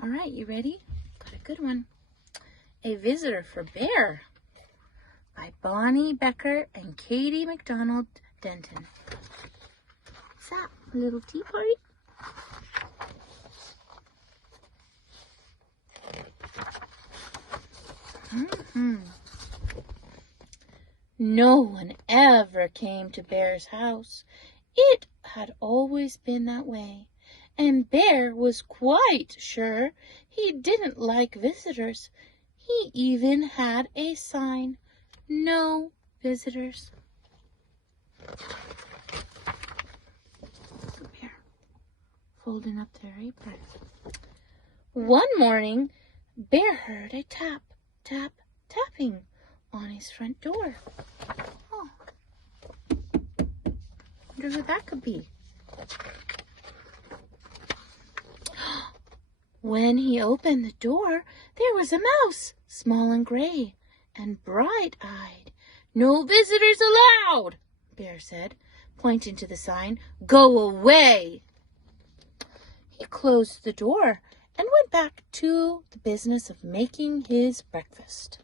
All right, you ready? Got a good one. A Visitor for Bear by Bonnie Becker and Katie McDonald Denton. What's that? A little tea party? No one ever came to Bear's house. It had always been that way, and Bear was quite sure he didn't like visitors. He even had a sign, "No visitors." Bear, folding up their apron. One morning, Bear heard a tap, tap, tapping on his front door. Oh, wonder who that could be. When he opened the door, there was a mouse, small and gray and bright-eyed. "No visitors allowed," Bear said, pointing to the sign. "Go away." He closed the door and went back to the business of making his breakfast.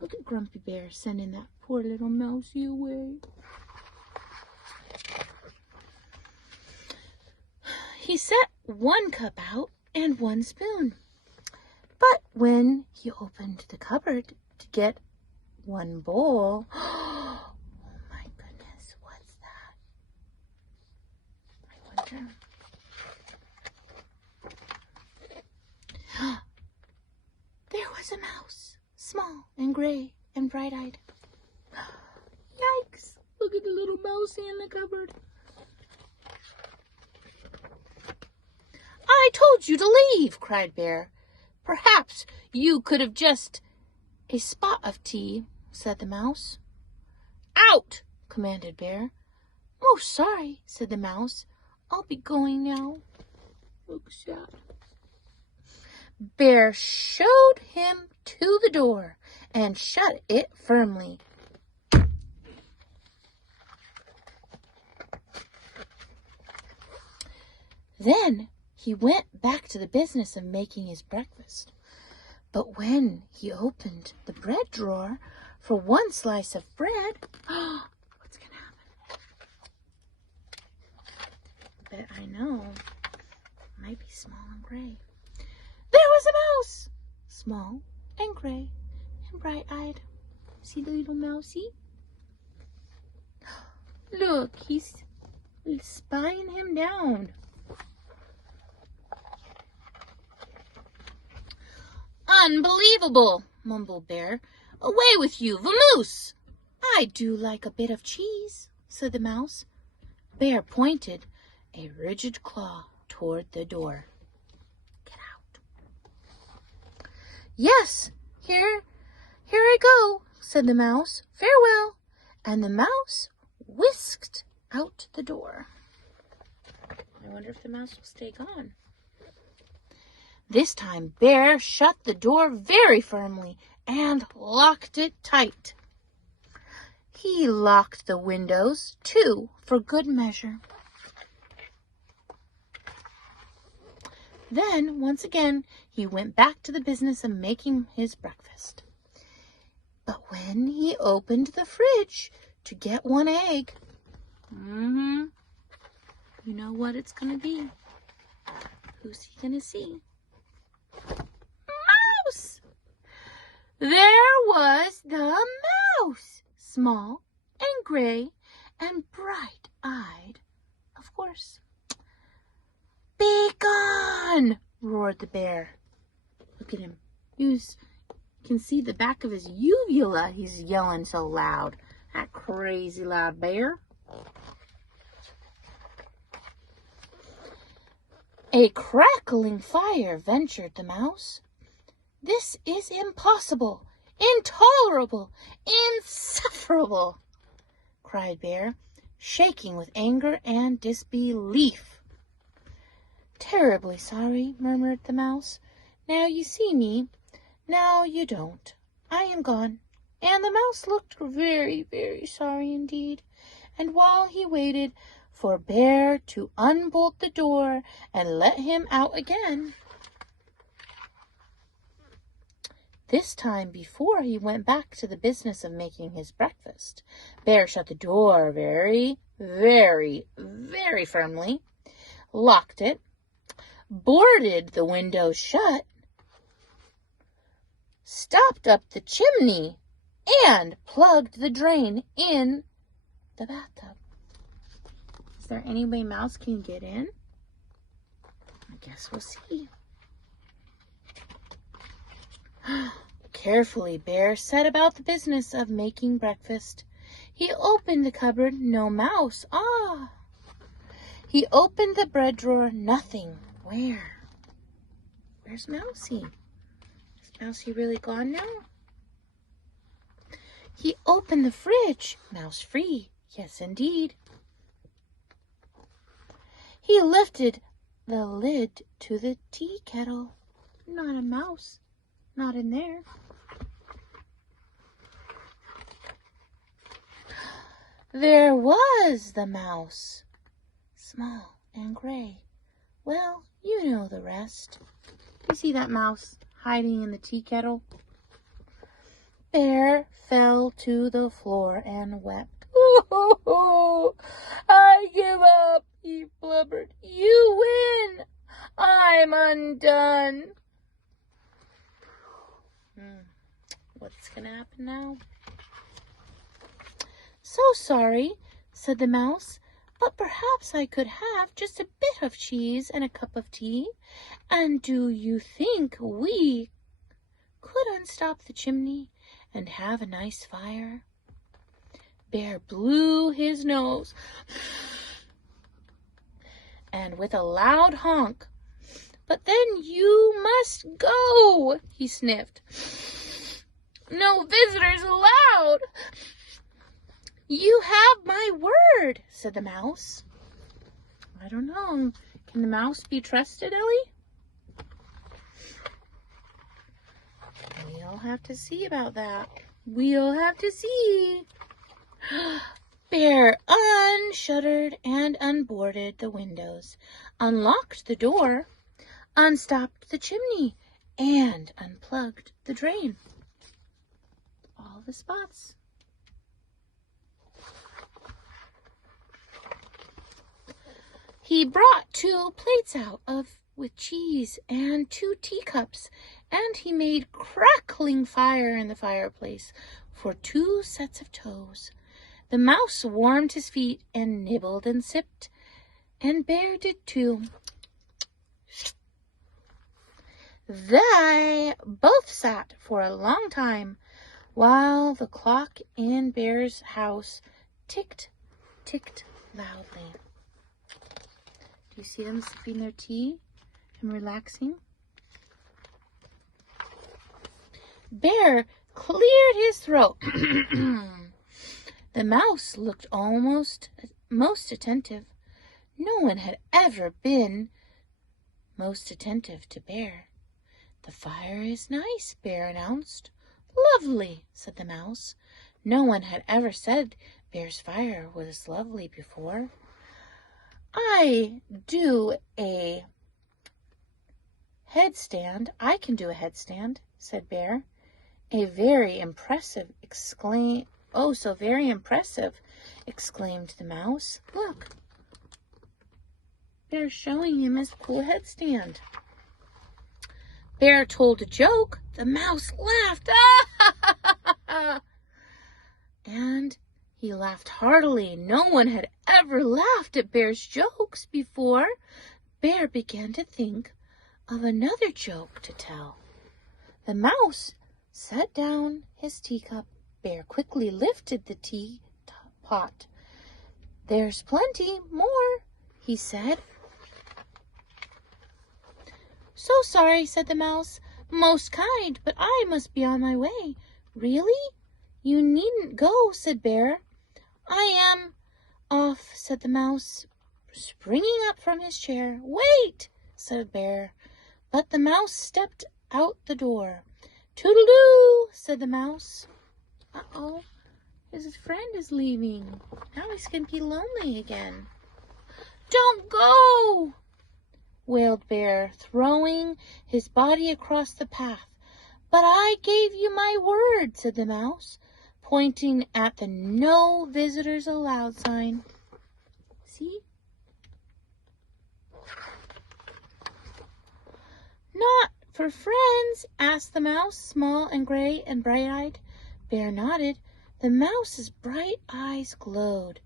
Look at Grumpy Bear sending that poor little mousie away. He set one cup out and one spoon. But when he opened the cupboard to get one bowl, oh my goodness, what's that? I wonder. There was a mouse, small and gray and bright-eyed. Yikes! Look at the little mousie in the cupboard. "I told you to leave," cried Bear. "Perhaps you could have just a spot of tea," said the mouse. "Out!" commanded Bear. "Oh, sorry," said the mouse. "I'll be going now." Look sad. Bear showed him to the door and shut it firmly. Then he went back to the business of making his breakfast. But when he opened the bread drawer for one slice of bread, what's going to happen? I bet I know. It might be small and gray. There was a mouse, small and gray and bright-eyed. See the little mousie? Look, he's spying him down. "Unbelievable," mumbled Bear. "Away with you, vamoose!" "I do like a bit of cheese," said the mouse. Bear pointed a rigid claw toward the door. "Get out." "Yes, here I go," said the mouse. "Farewell." And the mouse whisked out the door. I wonder if the mouse will stay gone. This time, Bear shut the door very firmly and locked it tight. He locked the windows, too, for good measure. Then, once again, he went back to the business of making his breakfast. But when he opened the fridge to get one egg, you know what it's going to be. Who's he going to see? Mouse! There was the mouse, small and gray and bright-eyed, of course. "Be gone!" roared the bear. Look at him. You can see the back of his uvula. He's yelling so loud. That crazy loud bear. "A crackling fire," ventured the mouse. "This is impossible, intolerable, insufferable," cried Bear, shaking with anger and disbelief. "Terribly sorry," murmured the mouse. "Now you see me, now you don't. I am gone." And the mouse looked very, very sorry indeed. And while he waited for Bear to unbolt the door and let him out again. This time before he went back to the business of making his breakfast, Bear shut the door very, very, very firmly, locked it, boarded the window shut, stopped up the chimney, and plugged the drain in the bathtub. Is there any way Mouse can get in? I guess we'll see. Carefully, Bear set about the business of making breakfast. He opened the cupboard, no mouse. Ah! He opened the bread drawer, nothing. Where? Where's Mousie? Is Mousie really gone now? He opened the fridge, mouse free. Yes, indeed. He lifted the lid to the tea kettle. Not a mouse. Not in there. There was the mouse, small and gray. Well, you know the rest. You see that mouse hiding in the tea kettle? Bear fell to the floor and wept. "Oh, I give up," he blubbered. "You win. I'm undone." What's going to happen now? "So sorry," said the mouse, "but perhaps I could have just a bit of cheese and a cup of tea. And do you think we could unstop the chimney and have a nice fire?" Bear blew his nose, and with a loud honk, "But then you must go," he sniffed. "No visitors allowed." "You have my word," said the mouse. I don't know. Can the mouse be trusted, Ellie? We'll have to see about that. We'll have to see. Bear unshuttered and unboarded the windows, unlocked the door, unstopped the chimney, and unplugged the drain. All the spots. He brought 2 plates out with cheese and 2 teacups, and he made crackling fire in the fireplace for 2 sets of toes. The mouse warmed his feet and nibbled and sipped, and Bear did too. They both sat for a long time while the clock in Bear's house ticked, ticked loudly. Do you see them sipping their tea and relaxing? Bear cleared his throat. The mouse looked most attentive. No one had ever been most attentive to Bear. "The fire is nice," Bear announced. "Lovely," said the mouse. No one had ever said Bear's fire was lovely before. I can do a headstand, said Bear. "A very impressive," "Oh, so very impressive," exclaimed the mouse. "Look, Bear's showing him his cool headstand." Bear told a joke. The mouse laughed. And he laughed heartily. No one had ever laughed at Bear's jokes before. Bear began to think of another joke to tell. The mouse set down his teacup. Bear quickly lifted the teapot. "There's plenty more," he said. "So sorry," said the mouse. "Most kind, but I must be on my way." "Really? You needn't go," said Bear. "I am off," said the mouse, springing up from his chair. "Wait," said Bear. But the mouse stepped out the door. "Toodle-doo," said the mouse. Uh-oh, his friend is leaving. Now he's going to be lonely again. Don't go!" wailed Bear, throwing his body across the path. "But I gave you my word," said the Mouse, pointing at the "No Visitors Allowed" sign. See? "Not for friends?" asked the Mouse, small and gray and bright-eyed. Bear nodded. The Mouse's bright eyes glowed,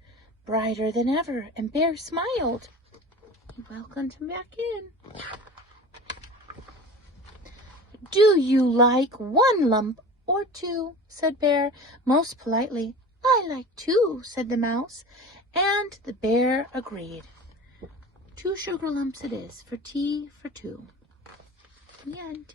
brighter than ever, and Bear smiled. He welcomed him back in. "Do you like 1 lump or 2?" said Bear, most politely. "I like 2," said the Mouse, and the Bear agreed. 2 sugar lumps it is, for tea for 2. The end.